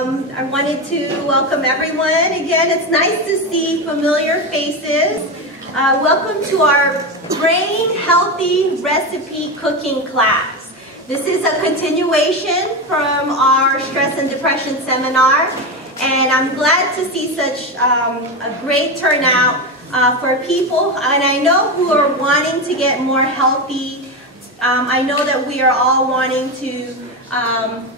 I wanted to welcome everyone. Again, it's nice to see familiar faces. Welcome to our Brain Healthy Recipe Cooking class. This is a continuation from our Stress and Depression seminar, and I'm glad to see such a great turnout for people, and I know who are wanting to get more healthy. I know that we are all wanting to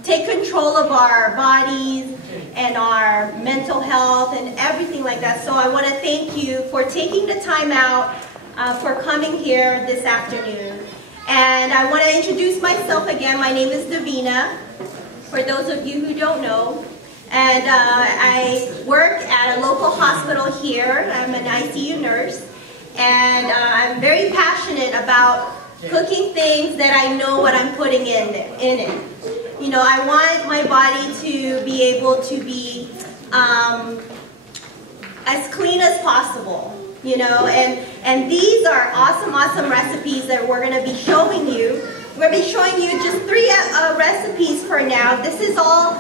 take control of our bodies and our mental health and everything like that. So I want to thank you for taking the time out for coming here this afternoon. And I want to introduce myself again. My name is Davina, for those of you who don't know. And I work at a local hospital here. I'm an ICU nurse. And I'm very passionate about cooking things that I know what I'm putting in it. You know, I want my body to be able to be as clean as possible, you know, and these are awesome recipes that we're going to be showing you. We're going to be showing you just 3 recipes for now. This is all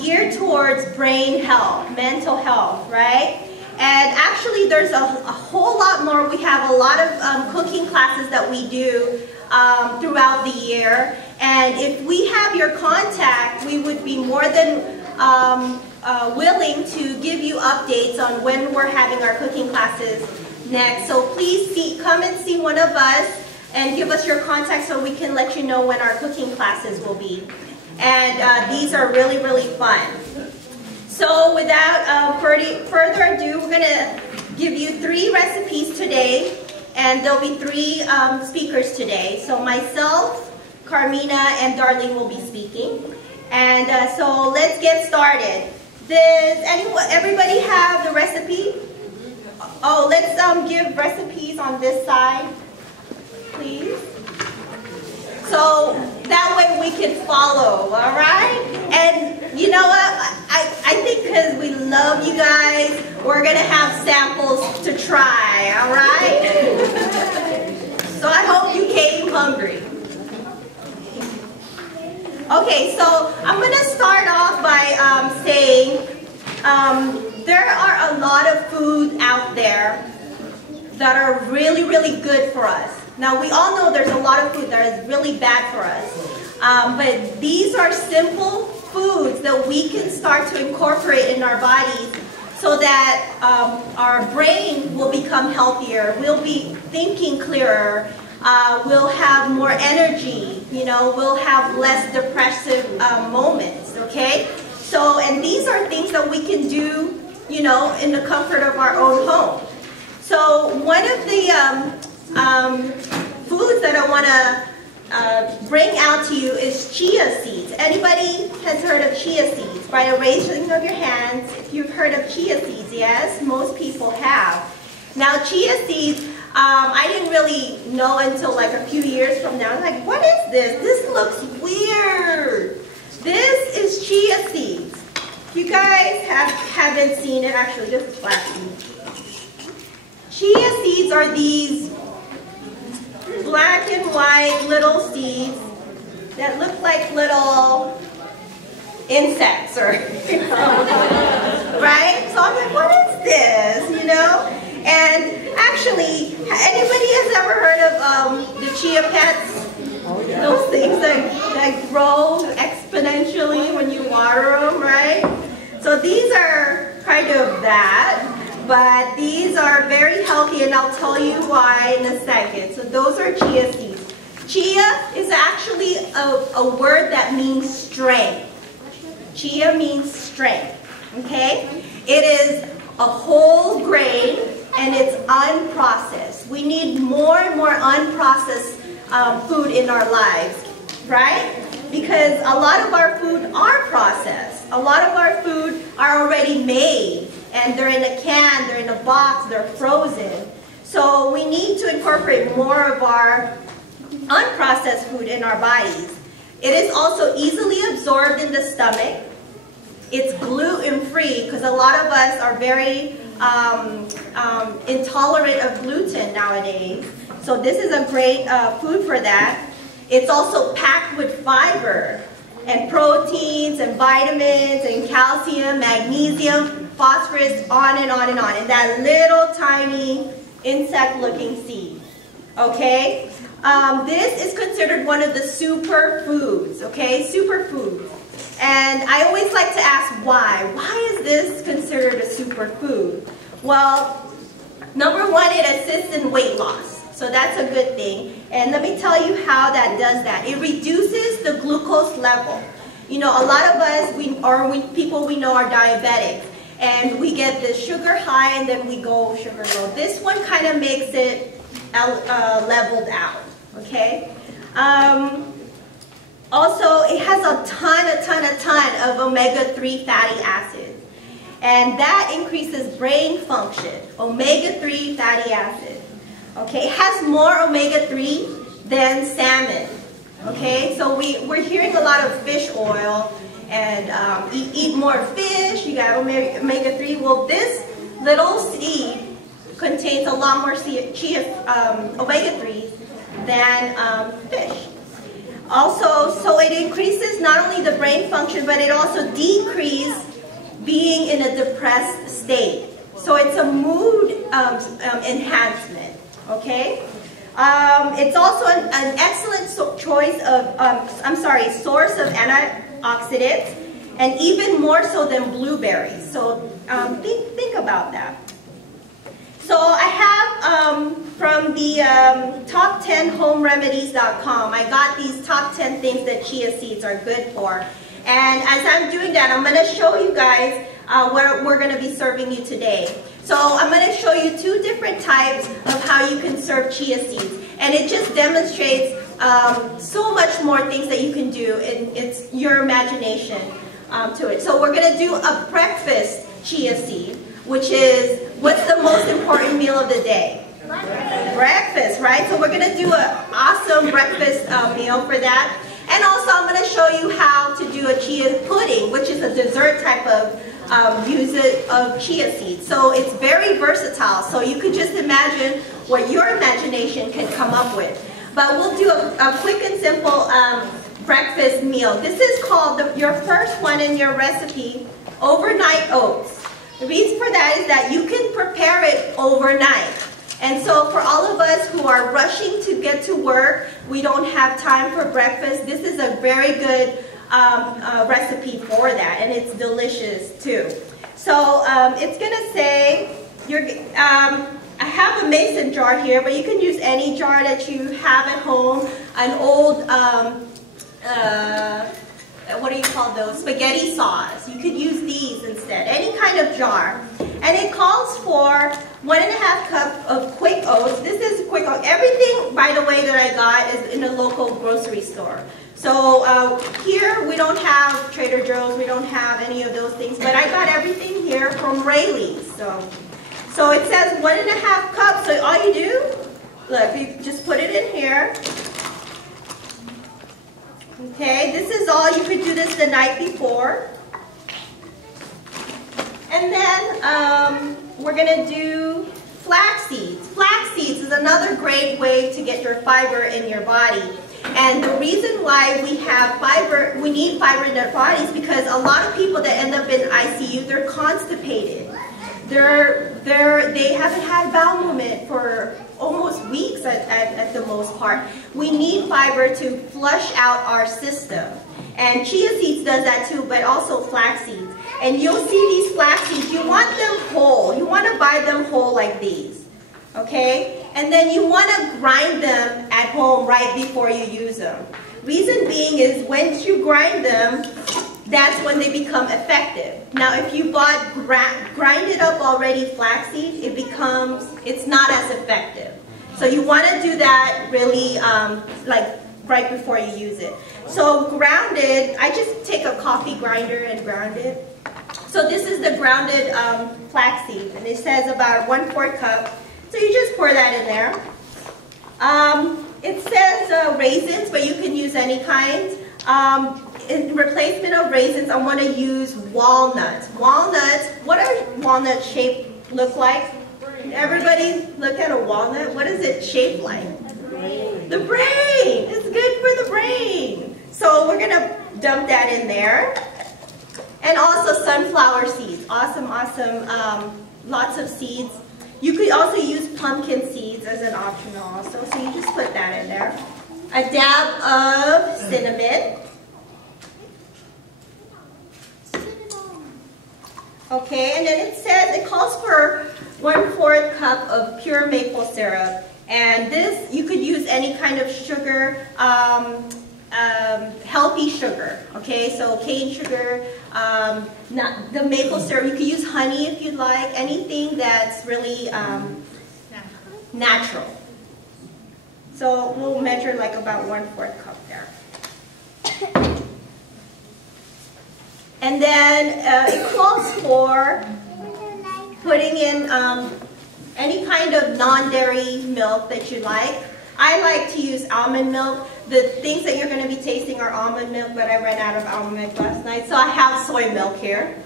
geared towards brain health, mental health, right? And actually there's a whole lot more. We have a lot of cooking classes that we do throughout the year. And if we have your contact, we would be more than willing to give you updates on when we're having our cooking classes next. So please come and see one of us and give us your contact so we can let you know when our cooking classes will be. And these are really, really fun. So without further ado, we're going to give you 3 recipes today, and there'll be 3 speakers today. So myself, Carmina, and Darlene will be speaking. And so let's get started. Does everybody have the recipe? Oh, let's give recipes on this side, please. So that way we can follow, all right? And you know what? I think because we love you guys, we're going to have samples to try, all right? So I hope you came hungry. Okay, so I'm going to start off by saying there are a lot of food out there that are really, really good for us. Now, we all know there's a lot of food that is really bad for us, but these are simple foods that we can start to incorporate in our bodies so that our brain will become healthier, we'll be thinking clearer, we'll have more energy, you know, we'll have less depressive moments, okay? So, and these are things that we can do, you know, in the comfort of our own home. So, one of the foods that I want to bring out to you is chia seeds. Anybody has heard of chia seeds? By a raising of your hands, if you've heard of chia seeds, yes, most people have. Now, chia seeds, I didn't really know until like a few years from now. I was like, what is this? This looks weird. This is chia seeds. You guys haven't seen it. Actually, this is black seeds. Chia seeds are these black and white little seeds that look like little insects, or right? So I'm like, what is this, you know? And actually, anybody has ever heard of the chia pets? Oh, yeah. Those things that grow exponentially when you water them, right? So these are kind of that. But these are very healthy, and I'll tell you why in a second. So those are chia seeds. Chia is actually a word that means strength. Chia means strength, okay? It is a whole grain, and it's unprocessed. We need more and more unprocessed food in our lives, right? Because a lot of our food are processed. A lot of our food are already made. And they're in a can, they're in a box, they're frozen. So we need to incorporate more of our unprocessed food in our bodies. It is also easily absorbed in the stomach. It's gluten-free, because a lot of us are very intolerant of gluten nowadays. So this is a great food for that. It's also packed with fiber. and proteins and vitamins and calcium, magnesium, phosphorus, on and on and on, in that little tiny insect-looking seed. Okay? This is considered one of the superfoods, okay? Superfoods. And I always like to ask why. Why is this considered a superfood? Well, number one, it assists in weight loss. So that's a good thing. And let me tell you how that does that. It reduces the glucose level. You know, a lot of us, people we know are diabetic. And we get the sugar high and then we go sugar low. This one kind of makes it leveled out. Okay? Also, it has a ton of omega-3 fatty acids. And that increases brain function, omega-3 fatty acids. Okay, it has more omega-3 than salmon. Okay, so we're hearing a lot of fish oil and eat more fish, you got omega-3. Well, this little seed contains a lot more omega-3s than fish. Also, so it increases not only the brain function, but it also decreases being in a depressed state. So it's a mood enhancement, okay? It's also an excellent source of antioxidants, and even more so than blueberries. So think about that. So I have from the top10homeremedies.com, I got these top 10 things that chia seeds are good for. And as I'm doing that, I'm going to show you guys what we're going to be serving you today. So I'm going to show you 2 different types of how you can serve chia seeds. And it just demonstrates so much more things that you can do, and it's your imagination to it. So we're going to do a breakfast chia seed, which is, what's the most important meal of the day? Breakfast, right? So we're going to do an awesome breakfast meal for that. And also I'm going to show you how to do a chia pudding, which is a dessert type of of chia seeds. So it's very versatile. So you can just imagine what your imagination can come up with. But we'll do a quick and simple breakfast meal. This is called, your first one in your recipe, overnight oats. The reason for that is that you can prepare it overnight. And so for all of us who are rushing to get to work, we don't have time for breakfast, this is a very good recipe for that, and it's delicious too. So it's going to say, I have a mason jar here, but you can use any jar that you have at home, an old, what do you call those, spaghetti sauce. You could use these instead, any kind of jar. And it calls for 1.5 cups of quick oats. This is quick oats. Everything, by the way, that I got is in a local grocery store. So here we don't have Trader Joe's, we don't have any of those things, but I got everything here from Rayleigh's. So it says 1.5 cups, so all you do, look, you just put it in here. Okay, this is all, you could do this the night before. And then we're going to do flax seeds. Flax seeds is another great way to get your fiber in your body. And the reason why we need fiber in their bodies, because a lot of people that end up in ICU, they're constipated. They haven't had bowel movement for almost weeks at the most part. We need fiber to flush out our system. And chia seeds does that too, but also flax seeds. And you'll see these flax seeds, you want them whole. You want to buy them whole like these. Okay? And then you want to grind them at home right before you use them. Reason being is once you grind them, that's when they become effective. Now if you bought grinded up already flaxseed, it's not as effective. So you want to do that really like right before you use it. So grounded, I just take a coffee grinder and ground it. So this is the grounded flaxseed, and it says about 1/4 cup. So you just pour that in there. It says raisins, but you can use any kind. In replacement of raisins, I want to use walnuts. Walnuts, what are walnut shape look like? Everybody look at a walnut. What is it shaped like? The brain. It's good for the brain. So we're going to dump that in there. And also sunflower seeds. Awesome, lots of seeds. You could also use pumpkin seeds as an optional also, so you just put that in there. A dab of cinnamon. Okay, and then it calls for 1/4 cup of pure maple syrup. And this, you could use any kind of sugar, healthy sugar, okay? So cane sugar, not the maple syrup. You could use honey if you'd like, anything that's really natural. So we'll measure like about 1/4 cup there. And then it calls for putting in any kind of non-dairy milk that you like. I like to use almond milk. The things that you're going to be tasting are almond milk, but I ran out of almond milk last night, so I have soy milk here.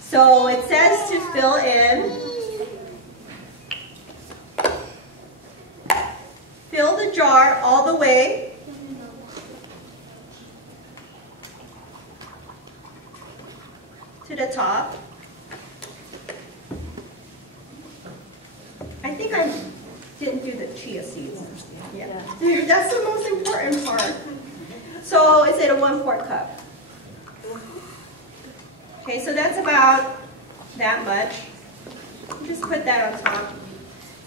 So it says to fill in. Fill the jar all the way. To the top. I think I didn't do the chia seeds. Yeah. That's the most important part. So is it a 1/4 cup? Okay, so that's about that much. Just put that on top.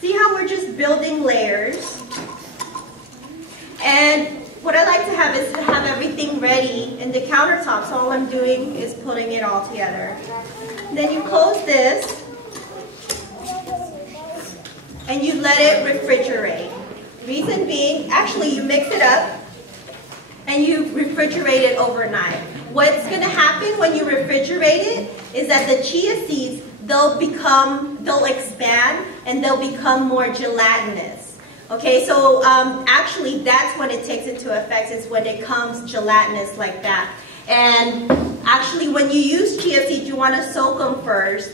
See how we're just building layers? And what I like to have is to have everything ready in the countertop. So all I'm doing is putting it all together. Then you close this and you let it refrigerate. Reason being, actually you mix it up and you refrigerate it overnight. What's going to happen when you refrigerate it is that the chia seeds, they'll expand and they'll become more gelatinous. Okay, so actually that's when it takes into effect, is when it comes gelatinous like that. And actually when you use chia seeds, you want to soak them first.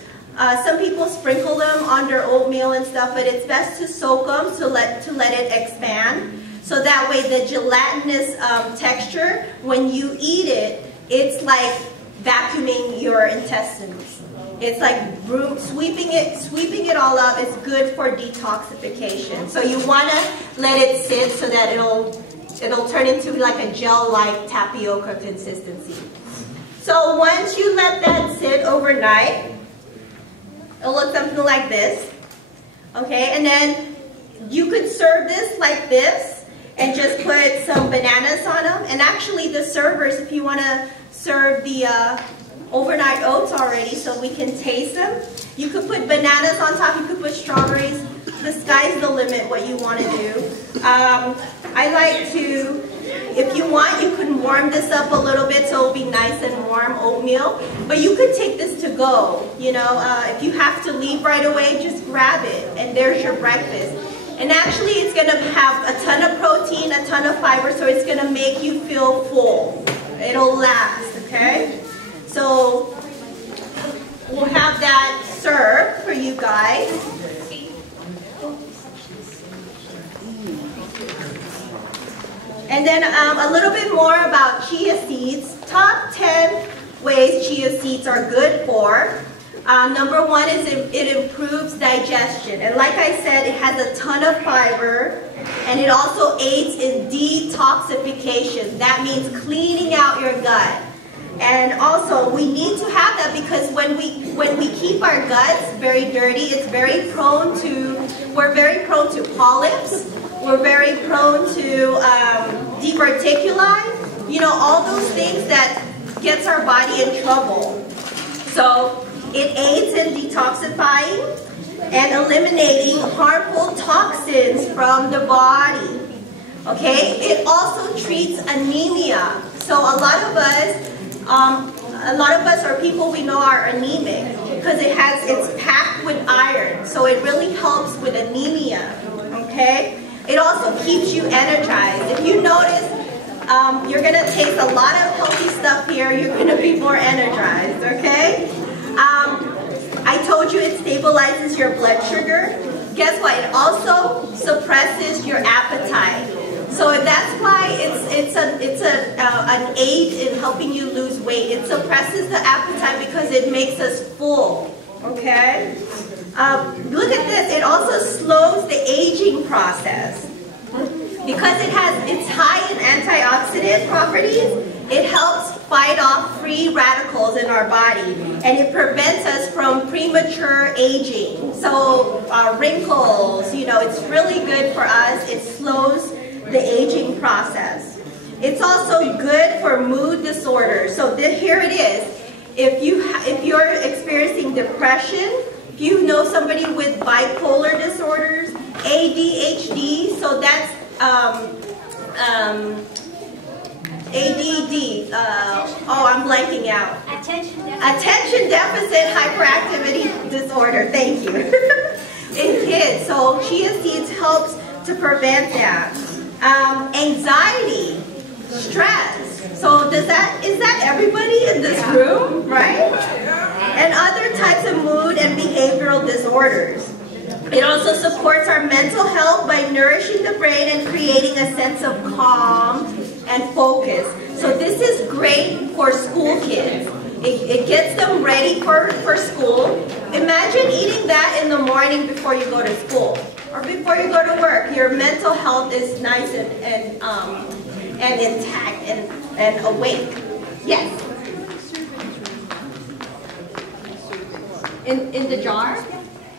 Some people sprinkle them on their oatmeal and stuff, but it's best to soak them to let it expand. So that way the gelatinous texture, when you eat it, it's like vacuuming your intestines. It's like sweeping it all up. It's good for detoxification. So you want to let it sit so that it'll turn into like a gel-like tapioca consistency. So once you let that sit overnight, it'll look something like this. Okay, and then you could serve this like this and just put some bananas on them. And actually the servers, if you want to serve the overnight oats already so we can taste them, you could put bananas on top, you could put strawberries. The sky's the limit what you want to do. I like to, if you want, you can warm this up a little bit so it'll be nice and warm oatmeal. But you could take this to go, you know, if you have to leave right away, just grab it and there's your breakfast. And actually it's going to have a ton of protein, a ton of fiber, so it's going to make you feel full. It'll last, okay? So we'll have that served for you guys. And then a little bit more about chia seeds. Top 10 ways chia seeds are good for. Number one is it improves digestion. And like I said, it has a ton of fiber. And it also aids in detoxification. That means cleaning out your gut. And also, we need to have that because when we keep our guts very dirty, we're very prone to polyps. We're very prone to diverticuli. You know, all those things that gets our body in trouble. So it aids in detoxifying and eliminating harmful toxins from the body. Okay, it also treats anemia. So a lot of us are people we know are anemic because it's packed with iron. So it really helps with anemia. Okay, it also keeps you energized. If you notice, you're gonna taste a lot of healthy stuff here. You're gonna be more energized. Okay. I told you it stabilizes your blood sugar. Guess what? It also suppresses your appetite. So that's why it's an aid in helping you lose weight. It suppresses the appetite because it makes us full. Okay. Look at this. It also slows the aging process because it's high in antioxidant properties. It helps fight off free radicals in our body, and it prevents us from premature aging. So wrinkles, you know, it's really good for us. It slows the aging process. It's also good for mood disorders. So here it is. If you're experiencing depression, if you know somebody with bipolar disorders, ADHD, so that's ADD, I'm blanking out. Attention deficit hyperactivity disorder, thank you. In kids, so chia seeds helps to prevent that. Anxiety, stress, so is that everybody in this room, right? And other types of mood and behavioral disorders. It also supports our mental health by nourishing the brain and creating a sense of calm and focus. So this is great for school kids. It gets them ready for school. Imagine eating that in the morning before you go to school or before you go to work. Your mental health is nice and intact and awake. Yes. In the jar.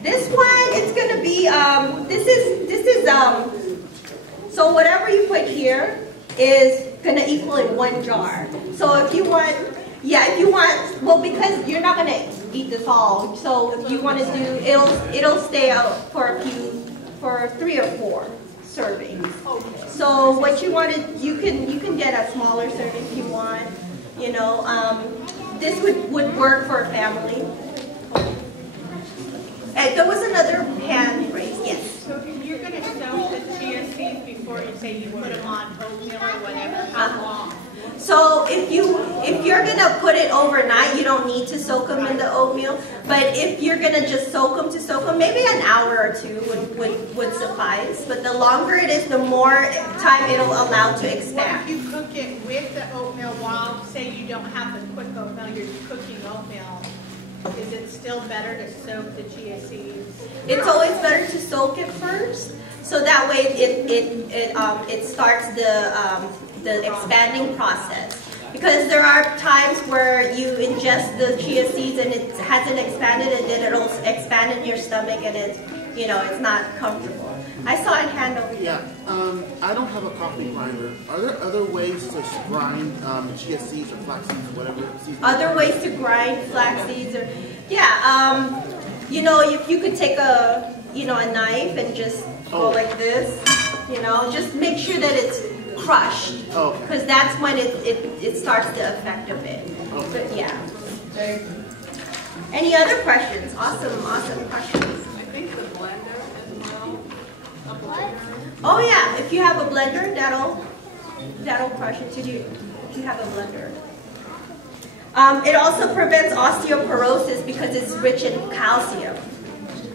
This one, it's gonna be so whatever you put here is gonna equal in one jar. So if you want, well, because you're not gonna eat this all, so if you want to do, it'll stay out for 3 or 4 servings. Okay. So what you want to, you can get a smaller serving if you want. You know, this would work for a family. There was another hand raised, yes. So if you're going to soak the chia seeds before you say you put them on oatmeal or whatever, how long? So if you're going to put it overnight, you don't need to soak them in the oatmeal. But if you're going to just soak them, maybe an hour or 2 would suffice. But the longer it is, the more time it'll allow to expand. What if you cook it with the oatmeal while, say you don't have the quick oatmeal, you're cooking oatmeal? Is it still better to soak the chia seeds? It's always better to soak it first, so that way it starts the expanding process. Because there are times where you ingest the chia seeds and it hasn't expanded, and then it'll expand in your stomach, and it's not comfortable. I saw a hand over here. Yeah, I don't have a coffee grinder. Are there other ways to grind chia seeds or flax seeds or whatever? Other ways to grind flax seeds, or if you could take a knife and just go like this, just make sure that it's crushed, because that's when it starts to affect a bit. Okay. So, yeah. Any other questions? Awesome questions. I think the blender as well. Oh yeah, if you have a blender, that'll crush it too. If you have a blender. It also prevents osteoporosis because it's rich in calcium.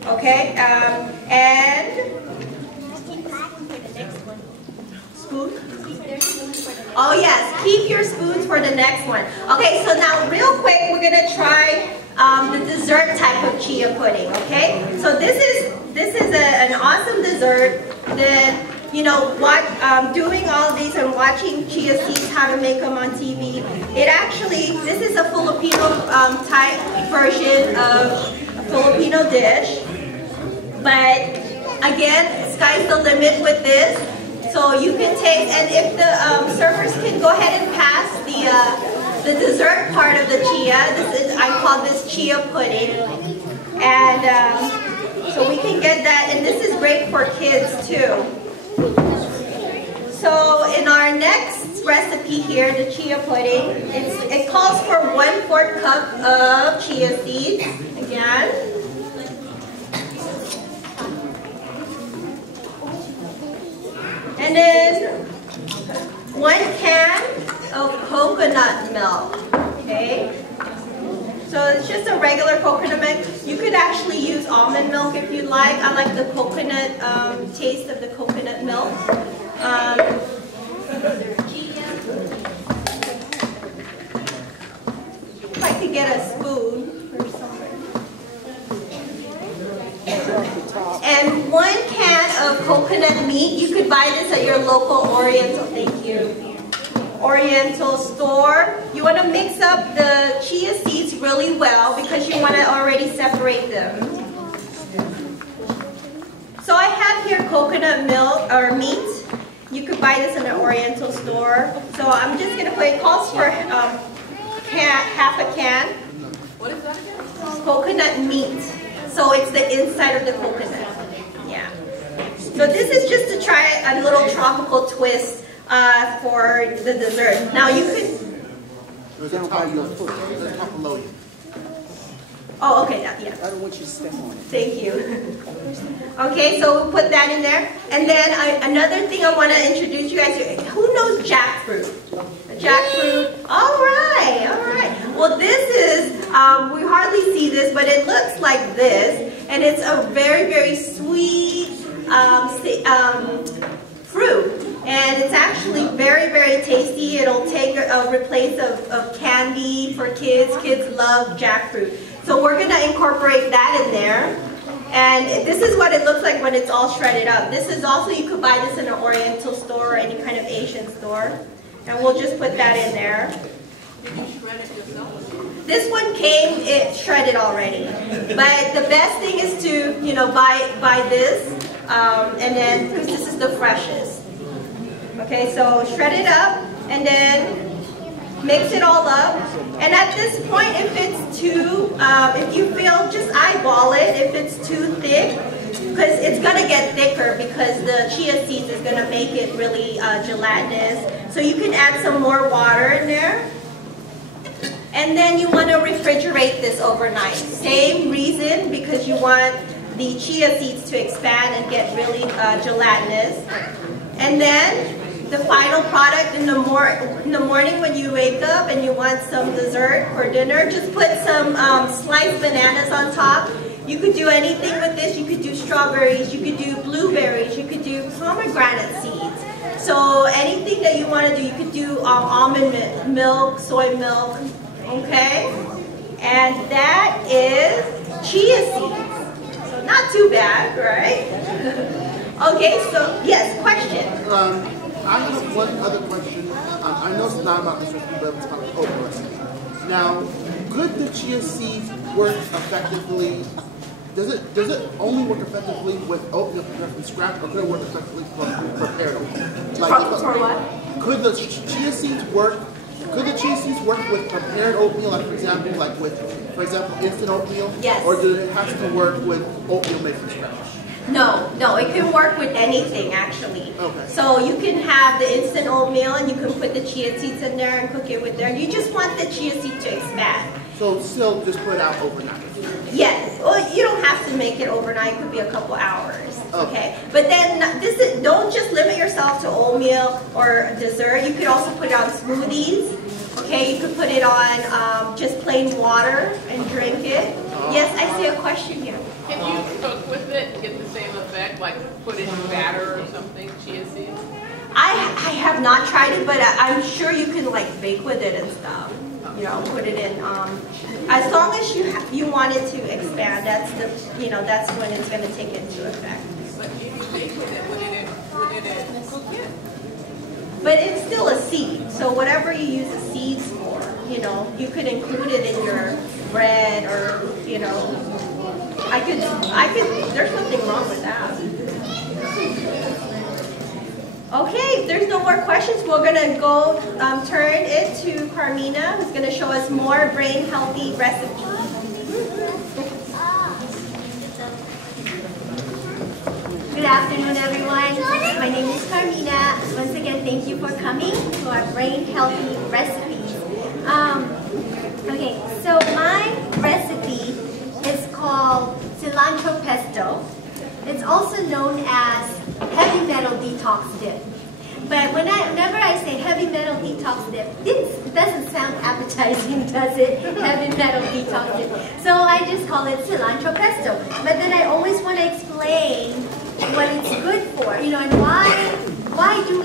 Okay, and spoon. Oh yes, keep your spoons for the next one. Okay, so now real quick, we're gonna try the dessert type of chia pudding. Okay, so this is an awesome dessert that doing all these and watching chia seeds, how to make them on TV. This is a Filipino type version of a Filipino dish. But again, sky's the limit with this. So you can take, and if the servers can go ahead and pass the dessert part of the chia. I call this chia pudding, and so we can get that. And this is great for kids too. So in our next recipe here, the chia pudding, it calls for 1/4 cup of chia seeds. Again. And then 1 can of coconut milk, okay? So it's just a regular coconut milk. You could actually use almond milk if you like. I like the coconut taste of the coconut milk. If I could get a spoon or something. And 1 can of coconut meat. You could buy this at your local Oriental. Thank you. Oriental store. You want to mix up the chia seeds really well because you want to already separate them. So I have here coconut milk or meat. You could buy this in an Oriental store. So I'm just going to put, it calls for half a can. What is that again? Coconut meat. So it's the inside of the coconut. Yeah. So this is just to try a little tropical twist for the dessert. Now you could. There's a top below you. Oh, okay. Yeah. I don't want you to step on it. Thank you. Okay, so we'll put that in there. And then another thing I want to introduce you guys to. Who knows jackfruit? Jackfruit. All right. Well, this is, we hardly see this, but it looks like this. And it's a very, very sweet fruit. And it's actually very, very tasty. It'll take a replace of candy for kids. Kids love jackfruit. So we're going to incorporate that in there. And this is what it looks like when it's all shredded up. This is also, you could buy this in an Oriental store or any kind of Asian store. And we'll just put that in there. Did you shred it yourself? This one came shredded already. But the best thing is to, buy this. And then, because this is the freshest. Okay, so shred it up and then mix it all up. And at this point, if it's too, if you feel, just eyeball it if it's too thick, because it's going to get thicker because the chia seeds is going to make it really gelatinous. So you can add some more water in there. And then you want to refrigerate this overnight. Same reason, because you want the chia seeds to expand and get really gelatinous. And then the final product in the morning when you wake up and you want some dessert for dinner, just put some sliced bananas on top. You could do anything with this. You could do strawberries, you could do blueberries, you could do pomegranate seeds. So anything that you want to do, you could do almond milk, soy milk, okay? And that is chia seeds. So not too bad, right? Okay, so yes, question. I have one other question. I know it's not about this recipe, but it's about the oatmeal recipe. Now, could the chia seeds work effectively? Does it only work effectively with oatmeal prepared from scratch, or could it work effectively from prepared oatmeal? For what? Could the chia seeds work? Could the chia seeds work with prepared oatmeal, like for example, instant oatmeal? Yes. Or does it have to work with oatmeal made from scratch? No, it can work with anything actually. Okay. So you can have the instant oatmeal and you can put the chia seeds in there and cook it with there. You just want the chia seed to expand. So still just put it out overnight? Yes. Well, you don't have to make it overnight. It could be a couple hours. Okay. But then don't just limit yourself to oatmeal or dessert. You could also put it on smoothies. Okay, you could put it on just plain water and drink it. Yes, I see a question here. Can you cook with it and get the same effect, like put in batter or something, chia seeds? I have not tried it, but I'm sure you can like bake with it and stuff. Put it in. As long as you want it to expand, that's when it's going to take into effect. But if you bake with it, would it cook it? But it's still a seed, so whatever you use the seeds for, you could include it in your bread or, there's nothing wrong with that. Okay, if there's no more questions, we're gonna go turn it to Carmina, who's gonna show us more brain healthy recipes. Good afternoon, everyone. My name is Carmina. Once again, thank you for coming to our brain healthy recipes. Okay, so my recipe is called Cilantro Pesto. It's also known as heavy metal detox dip. But whenever I say heavy metal detox dip, it doesn't sound appetizing, does it? Heavy metal detox dip. So I just call it cilantro pesto. But then I always want to explain what it's good for, and why do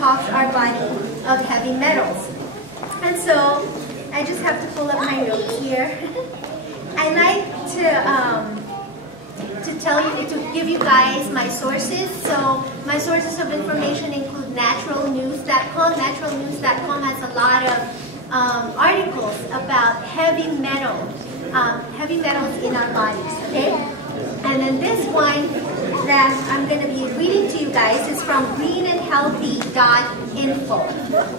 detox our body of heavy metals. And so, I just have to pull up my notes here. I like to tell you, to give you guys my sources. So my sources of information include naturalnews.com. Naturalnews.com has a lot of articles about heavy metals in our bodies, okay? And then this one that I'm going to be reading to you guys is from greenandhealthy.info.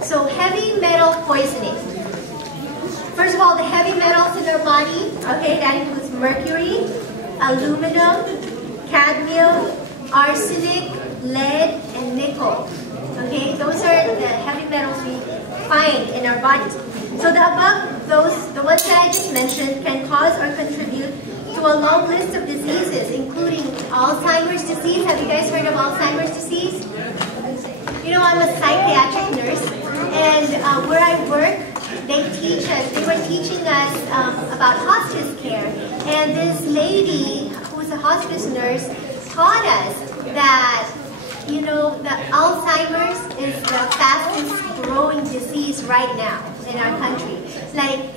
So heavy metal poisoning. First of all, the heavy metals in our body, okay, that includes mercury, aluminum, cadmium, arsenic, lead, and nickel. Okay, those are the heavy metals we find in our bodies. So the ones that I just mentioned, can cause or contribute to a long list of diseases, including Alzheimer's disease. Have you guys heard of Alzheimer's disease? You know, I'm a psychiatric nurse, and where I work, they were teaching us about hospice care. And this lady, who's a hospice nurse, taught us that, you know, that Alzheimer's is the fastest growing disease right now in our country. Like,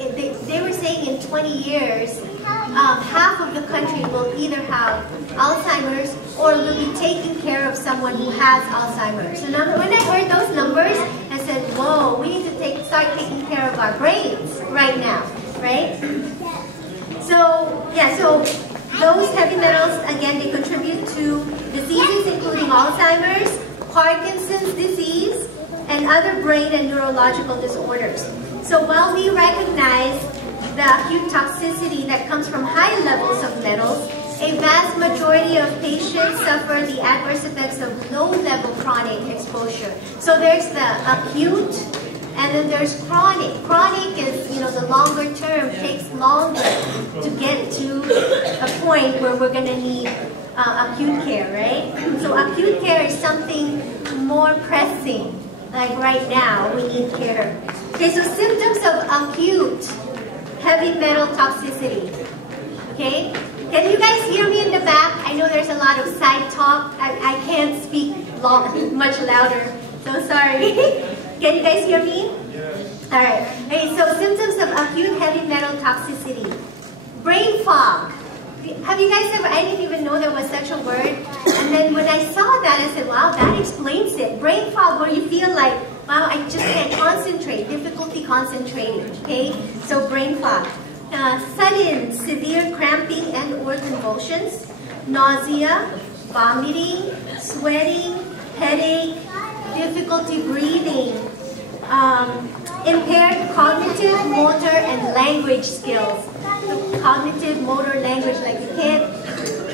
they were saying in 20 years, half of the country will either have Alzheimer's or will be taking care of someone who has Alzheimer's. And when I heard those numbers, I said, whoa, we need to start taking care of our brains right now, right? So, yeah, so those heavy metals, again, they contribute to diseases including Alzheimer's, Parkinson's disease, and other brain and neurological disorders. So while we recognize the acute toxicity that comes from high levels of metals, a vast majority of patients suffer the adverse effects of low-level chronic exposure. So there's the acute, and then there's chronic. Chronic is, you know, the longer term, takes longer to get to a point where we're going to need acute care, right? So acute care is something more pressing, like right now, we need care. Okay, so symptoms of acute heavy metal toxicity, okay? Can you guys hear me in the back? I know there's a lot of side talk. I can't speak much louder, so sorry. Can you guys hear me? Yes. All right. Okay, so symptoms of acute heavy metal toxicity. Brain fog. Have you guys ever, I didn't even know there was such a word. And then when I saw that, I said, wow, that explains it. Brain fog, where you feel like, wow, I just can't concentrate, difficulty concentrating, okay? So brain fog. Sudden, severe cramping and or convulsions, nausea, vomiting, sweating, headache, difficulty breathing, impaired cognitive, motor, and language skills. So cognitive, motor, language, like you can't,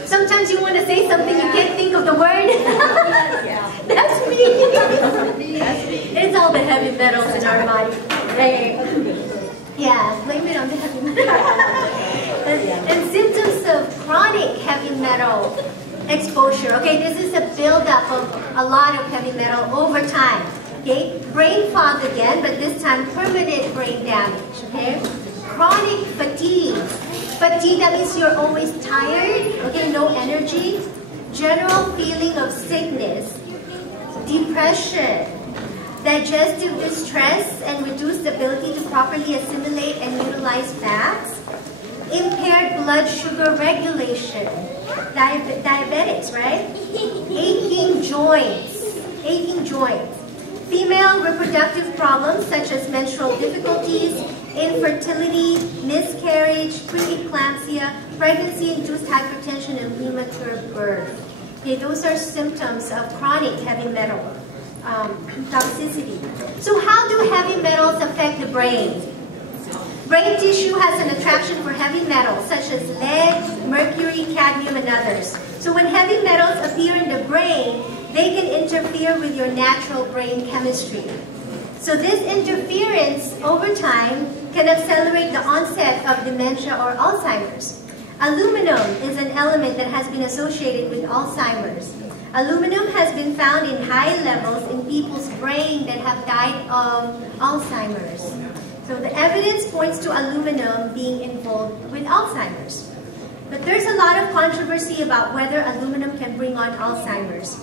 sometimes you want to say something, you can't think of the word. That's me. It's all the heavy metals in our body. Yeah, blame it on the heavy metal. And symptoms of chronic heavy metal exposure. Okay, this is a buildup of a lot of heavy metal over time. Okay, brain fog again, but this time permanent brain damage. Okay, chronic fatigue. Fatigue, that means you're always tired. Okay, no energy. General feeling of sickness, depression, digestive distress and reduced ability to properly assimilate and utilize fats, impaired blood sugar regulation, diabetics, right? Aching joints, female reproductive problems such as menstrual difficulties, infertility, miscarriage, preeclampsia, pregnancy-induced hypertension, and premature birth. Okay, those are symptoms of chronic heavy metal toxicity. So how do heavy metals affect the brain? Brain tissue has an attraction for heavy metals such as lead, mercury, cadmium, and others. So when heavy metals appear in the brain, they can interfere with your natural brain chemistry. So this interference over time can accelerate the onset of dementia or Alzheimer's. Aluminum is an element that has been associated with Alzheimer's. Aluminum has been found in high levels in people's brain that have died of Alzheimer's. So the evidence points to aluminum being involved with Alzheimer's. But there's a lot of controversy about whether aluminum can bring on Alzheimer's.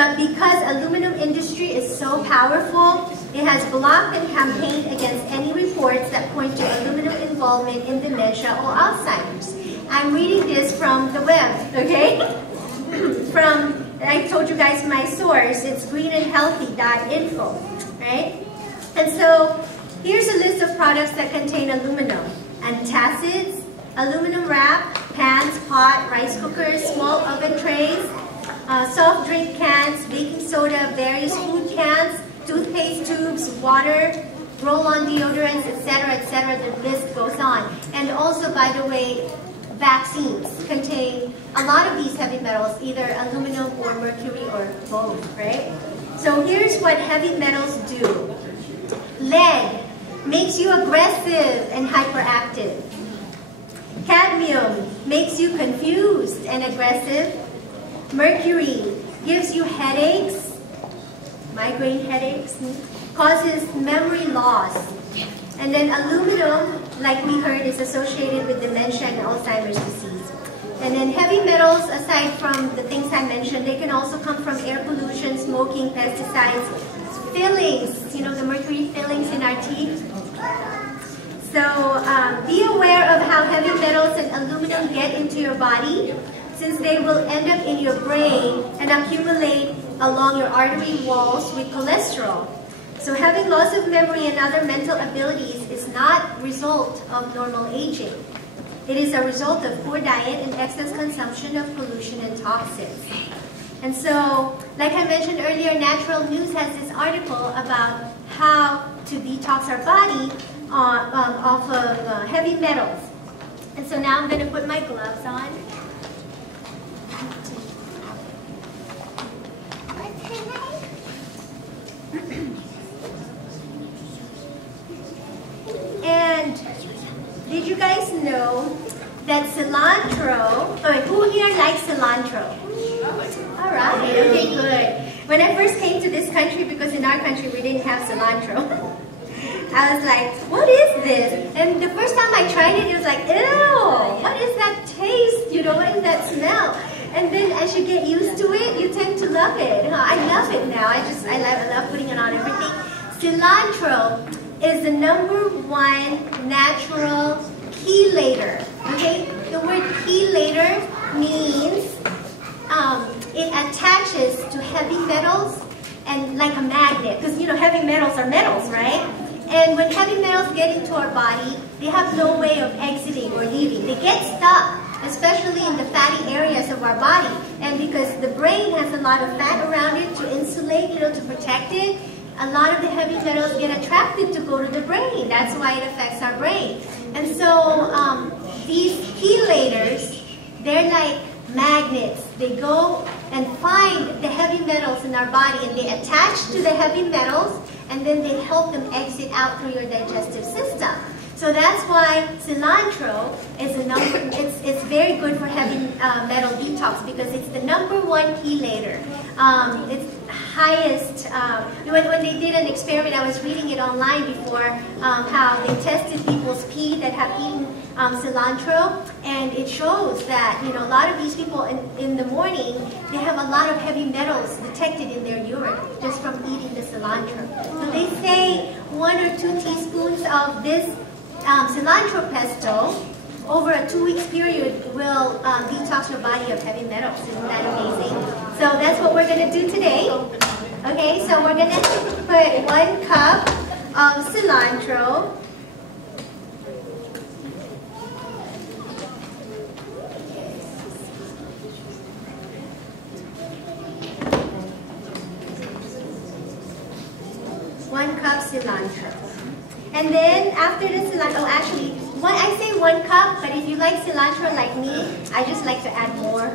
But because aluminum industry is so powerful, it has blocked and campaigned against any reports that point to aluminum involvement in dementia or Alzheimer's. I'm reading this from the web, okay? I told you guys my source, it's greenandhealthy.info, right? And so, here's a list of products that contain aluminum. Antacids, aluminum wrap, pans, pot, rice cookers, small oven trays, soft drink cans, baking soda, various food cans, toothpaste tubes, water, roll-on deodorants, etc., etc. The list goes on. And also, by the way, vaccines contain a lot of these heavy metals, either aluminum or mercury or both, right? So here's what heavy metals do. Lead makes you aggressive and hyperactive. Cadmium makes you confused and aggressive. Mercury gives you headaches, migraine headaches, causes memory loss. And then aluminum, like we heard, is associated with dementia and Alzheimer's disease. And then heavy metals, aside from the things I mentioned, they can also come from air pollution, smoking, pesticides, fillings, you know, the mercury fillings in our teeth. So be aware of how heavy metals and aluminum get into your body, since they will end up in your brain and accumulate along your artery walls with cholesterol. So having loss of memory and other mental abilities is not a result of normal aging. It is a result of poor diet and excess consumption of pollution and toxins. And so, like I mentioned earlier, Natural News has this article about how to detox our body off of heavy metals. And so now I'm going to put my gloves on. And did you guys know that cilantro, who here likes cilantro? All right, okay, good. When I first came to this country, because in our country we didn't have cilantro, I was like, what is this? And the first time I tried it, it was like, ew, what is that taste? You know, what is that smell? And then as you get used to it, you tend to love it. I love it now. I love putting it on everything. Cilantro is the #1 natural chelator. Okay, the word chelator means it attaches to heavy metals and like a magnet, because you know heavy metals are metals, right? And when heavy metals get into our body, they have no way of exiting or leaving. They get stuck, especially in the fatty areas of our body. And because the brain has a lot of fat around it to insulate, you know, to protect it, a lot of the heavy metals get attracted to go to the brain. That's why it affects our brain. And so these chelators, they're like magnets. They go and find the heavy metals in our body and they attach to the heavy metals and then they help them exit out through your digestive system. So that's why cilantro is it's very good for heavy metal detox because it's the #1 chelator. It's highest, when they did an experiment, I was reading it online before, how they tested people's pee that have eaten cilantro, and it shows that, you know, a lot of these people in the morning, they have a lot of heavy metals detected in their urine just from eating the cilantro. So they say 1 or 2 teaspoons of this cilantro pesto over a 2-week period will detox your body of heavy metals. Isn't that amazing? So that's what we're going to do today. Okay, so we're going to put 1 cup of cilantro. Cilantro. And then after the cilantro, actually, I say 1 cup, but if you like cilantro like me, I just like to add more.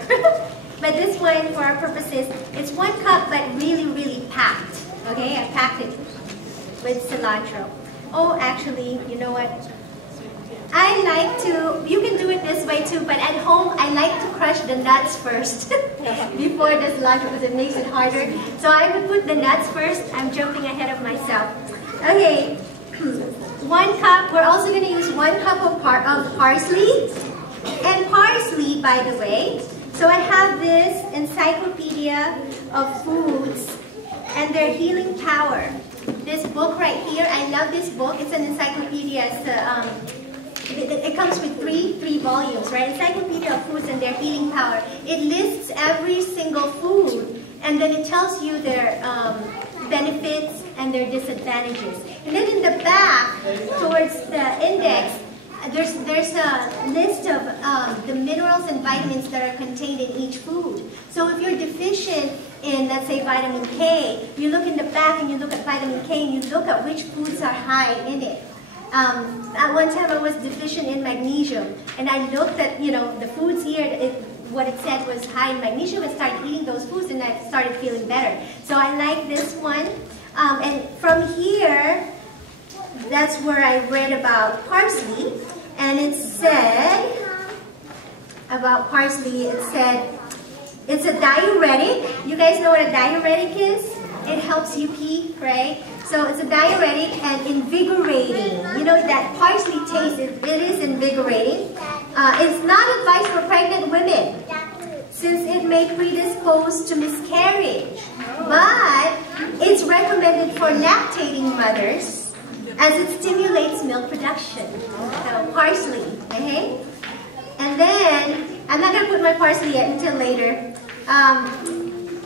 But this one, for our purposes, it's 1 cup, but really, really packed. Okay, I packed it with cilantro. Oh, actually, you know what? I like to, you can do it this way too, but at home, I like to crush the nuts first before the cilantro because it makes it harder. So I would put the nuts first. I'm jumping ahead of myself. Okay, 1 cup. We're also going to use 1 cup of parsley. And parsley, by the way, So I have this encyclopedia of foods and their healing power. This book right here, I love this book. It's an encyclopedia. It comes with three volumes, right? Encyclopedia of Foods and Their Healing Power. It lists every single food, and then it tells you their benefits and their disadvantages. And then in the back, towards the index, there's a list of the minerals and vitamins that are contained in each food. So if you're deficient in, let's say, vitamin K, you look in the back and you look at vitamin K and you look at which foods are high in it. At one time I was deficient in magnesium, and I looked at, the foods here, what it said was high in magnesium, and started eating those foods, and I started feeling better. So I like this one. And from here, that's where I read about parsley, and it said, about parsley, it said, it's a diuretic. You guys know what a diuretic is? It helps you pee, right? So it's a diuretic and invigorating. You know, that parsley taste, it is invigorating. It's not advised for pregnant women, since it may predispose to miscarriage. But it's recommended for lactating mothers, as it stimulates milk production. So parsley, okay? And then, I'm not going to put my parsley yet until later.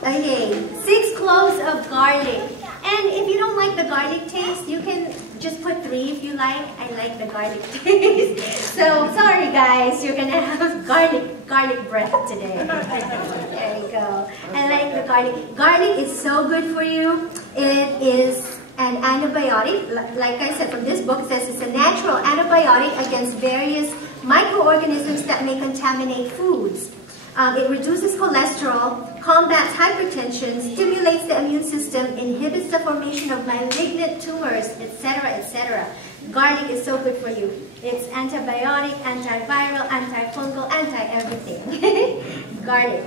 Okay, 6 cloves of garlic. And if you don't like the garlic taste, you can just put 3 if you like. I like the garlic taste. So, sorry guys, you're going to have garlic breath today. There you go. I like the garlic. Garlic is so good for you. It is an antibiotic. Like I said, from this book, it says it's a natural antibiotic against various microorganisms that may contaminate foods. It reduces cholesterol, combats hypertension, stimulates the immune system, inhibits the formation of malignant tumors, etc., etc. Garlic is so good for you. It's antibiotic, antiviral, antifungal, anti-everything. Garlic.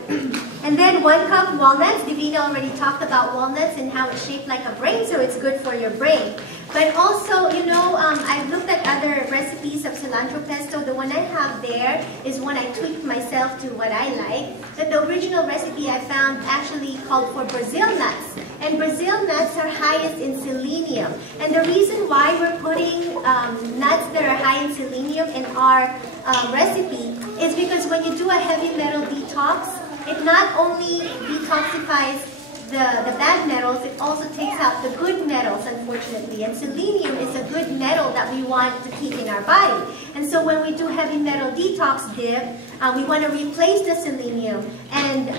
And then 1 cup walnuts. Divina already talked about walnuts and how it's shaped like a brain, so it's good for your brain. But also, I've looked at other recipes of cilantro pesto. The one I have there is one I tweaked myself to what I like. But the original recipe I found actually called for Brazil nuts. And Brazil nuts are highest in selenium. And the reason why we're putting nuts that are high in selenium in our recipe is because when you do a heavy metal detox, it not only detoxifies the bad metals, it also takes out the good metals, unfortunately. And selenium is a good metal that we want to keep in our body. And so when we do heavy metal detox dip, we want to replace the selenium. And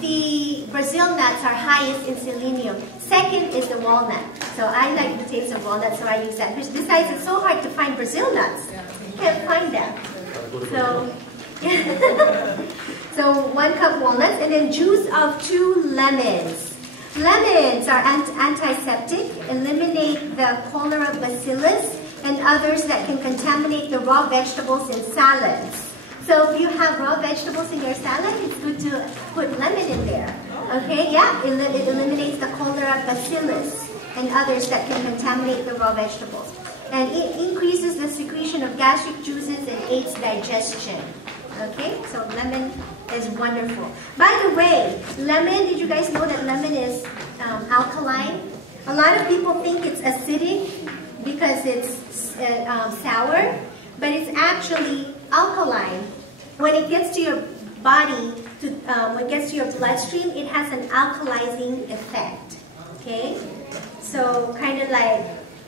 the Brazil nuts are highest in selenium. Second is the walnut. So I like the taste of walnut, so I use that. Besides, it's so hard to find Brazil nuts. Can't find them. So, so 1 cup walnuts, and then juice of 2 lemons. Lemons are antiseptic, eliminate the cholera bacillus and others that can contaminate the raw vegetables in salads. So if you have raw vegetables in your salad, it's good to put lemon in there. Okay, yeah, it eliminates the cholera bacillus and others that can contaminate the raw vegetables. And it increases the secretion of gastric juices and aids digestion. Okay, so lemon is wonderful. By the way, lemon, did you guys know that lemon is alkaline? A lot of people think it's acidic because it's sour, but it's actually alkaline. When it gets to your body, when it gets to your bloodstream, it has an alkalizing effect. Okay, so kind of like,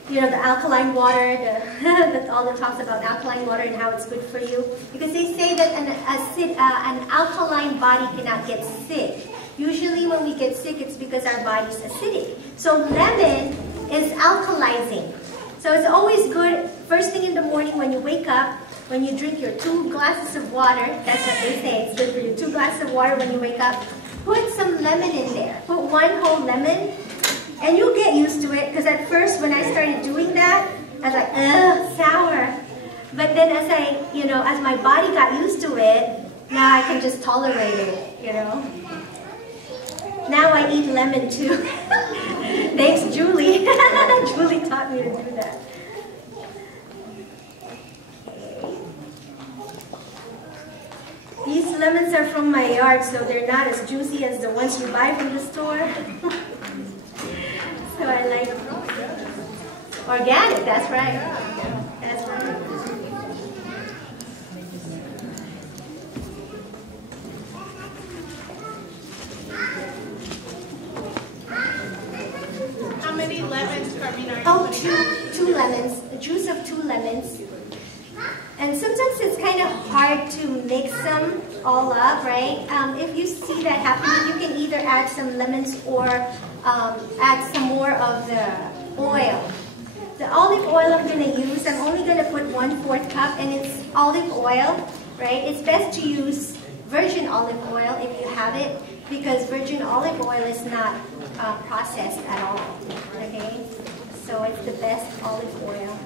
the alkaline water, all the talks about alkaline water and how it's good for you. Because they say that an alkaline body cannot get sick. Usually when we get sick, it's because our body's acidic. So lemon is alkalizing. So it's always good, first thing in the morning when you wake up, when you drink your 2 glasses of water, that's what they say, it's good for you, 2 glasses of water when you wake up, put some lemon in there. Put 1 whole lemon. And you'll get used to it, because at first when I started doing that, I was like, ugh, sour. But then as my body got used to it, now I can just tolerate it, Now I eat lemon too. Thanks, Julie. Julie taught me to do that. Okay. These lemons are from my yard, so they're not as juicy as the ones you buy from the store. So I like organic, that's right. That's right. How many lemons, Carmine, are you Oh, putting two lemons, a juice of 2 lemons. And sometimes it's kind of hard to mix them all up, right? If you see that happening, you can either add some lemons or add some more of the oil. The olive oil I'm going to use, I'm only going to put 1/4 cup, and it's olive oil, right? It's best to use virgin olive oil if you have it, because virgin olive oil is not processed at all, okay? So it's the best olive oil.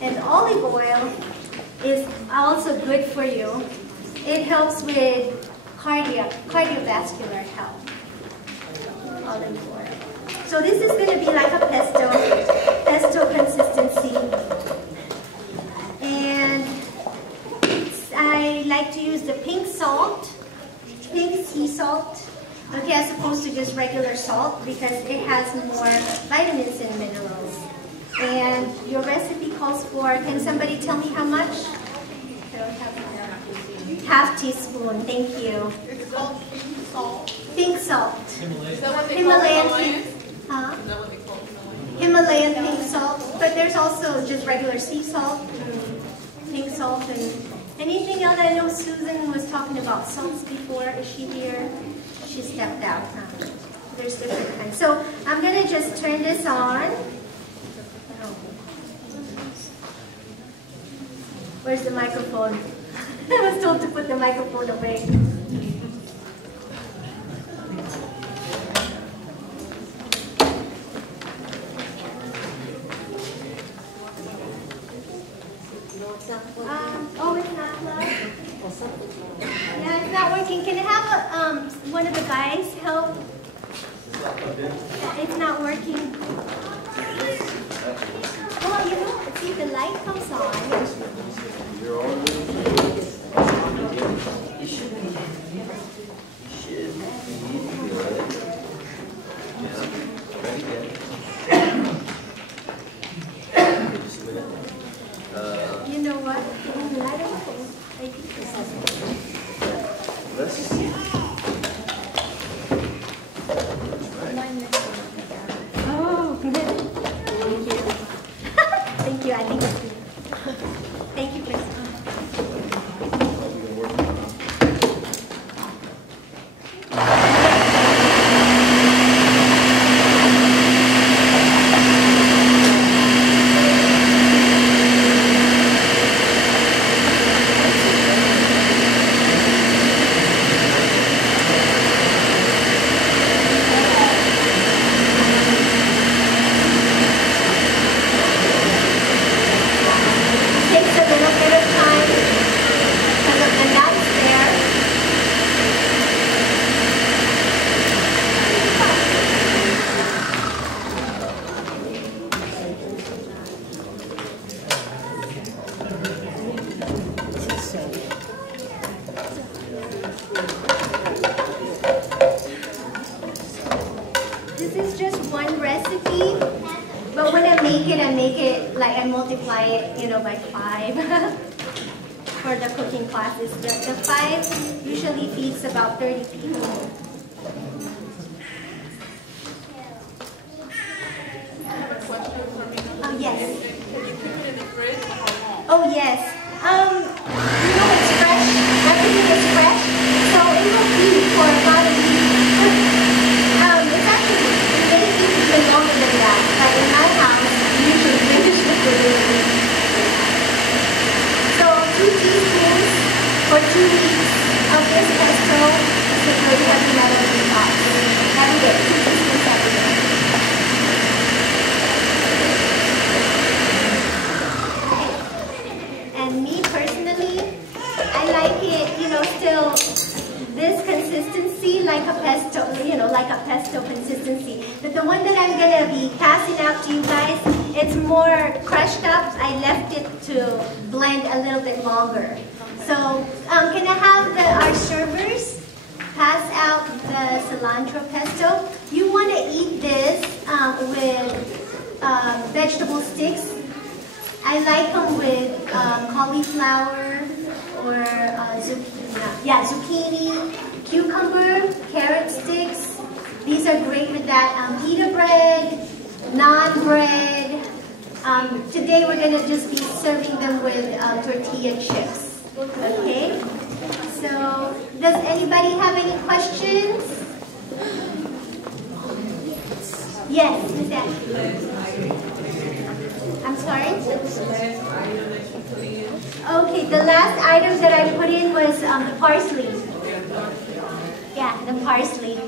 And olive oil is also good for you. It helps with cardiovascular health. Olive oil. So this is going to be like a pesto consistency. And I like to use the pink sea salt, okay, as opposed to just regular salt, because it has more vitamins and minerals. And your recipe calls for, can somebody tell me how much? Half teaspoon, thank you. It's called pink salt. Pink salt. Is that what they Himalayan call pink. Himalayan? Huh? Is that what they call Himalayan? Himalayan pink salt. But there's also just regular sea salt, pink salt, and anything else. I know Susan was talking about salts before. Is she here? She stepped out. There's different kinds. So I'm going to just turn this on. Where's the microphone? I was told to put the microphone away. Oh, it's not plugged? Yeah, it's not working. Can I have one of the guys help? It's not working. Oh, you know, see, the light comes on. You know what? I don't know. Oh, thank you. Thank you. I think it's good. Thank you, Chris. This is just one recipe, but when I make it like I multiply it, you know, by 5 for the cooking classes. The 5 usually feeds about 30 people. Oh yes. Can you keep it in the fridge? Oh yes. You know it's fresh. Everything is fresh, so it will be for about a week. It's actually many people even longer than that. But in my house, we usually finish the food. So 2 teaspoons for 2 weeks of this pesto is a good heavy metal detox. Every day, 2 teaspoons every day. And me personally, I like it, you know, still this consistency, like a pesto, you know, like a pesto consistency. But the one that I'm going to be passing out to you guys, it's more crushed up. I left it to blend a little bit longer. So can I have our cilantro pesto. You want to eat this with vegetable sticks. I like them with cauliflower or zucchini, cucumber, carrot sticks. These are great with that. Pita bread, naan bread. Today we're going to just be serving them with tortilla chips. Okay? So, does anybody have any questions? Yes, Ms. Ashley. I'm sorry? Okay, the last item that I put in was the parsley. Yeah, the parsley.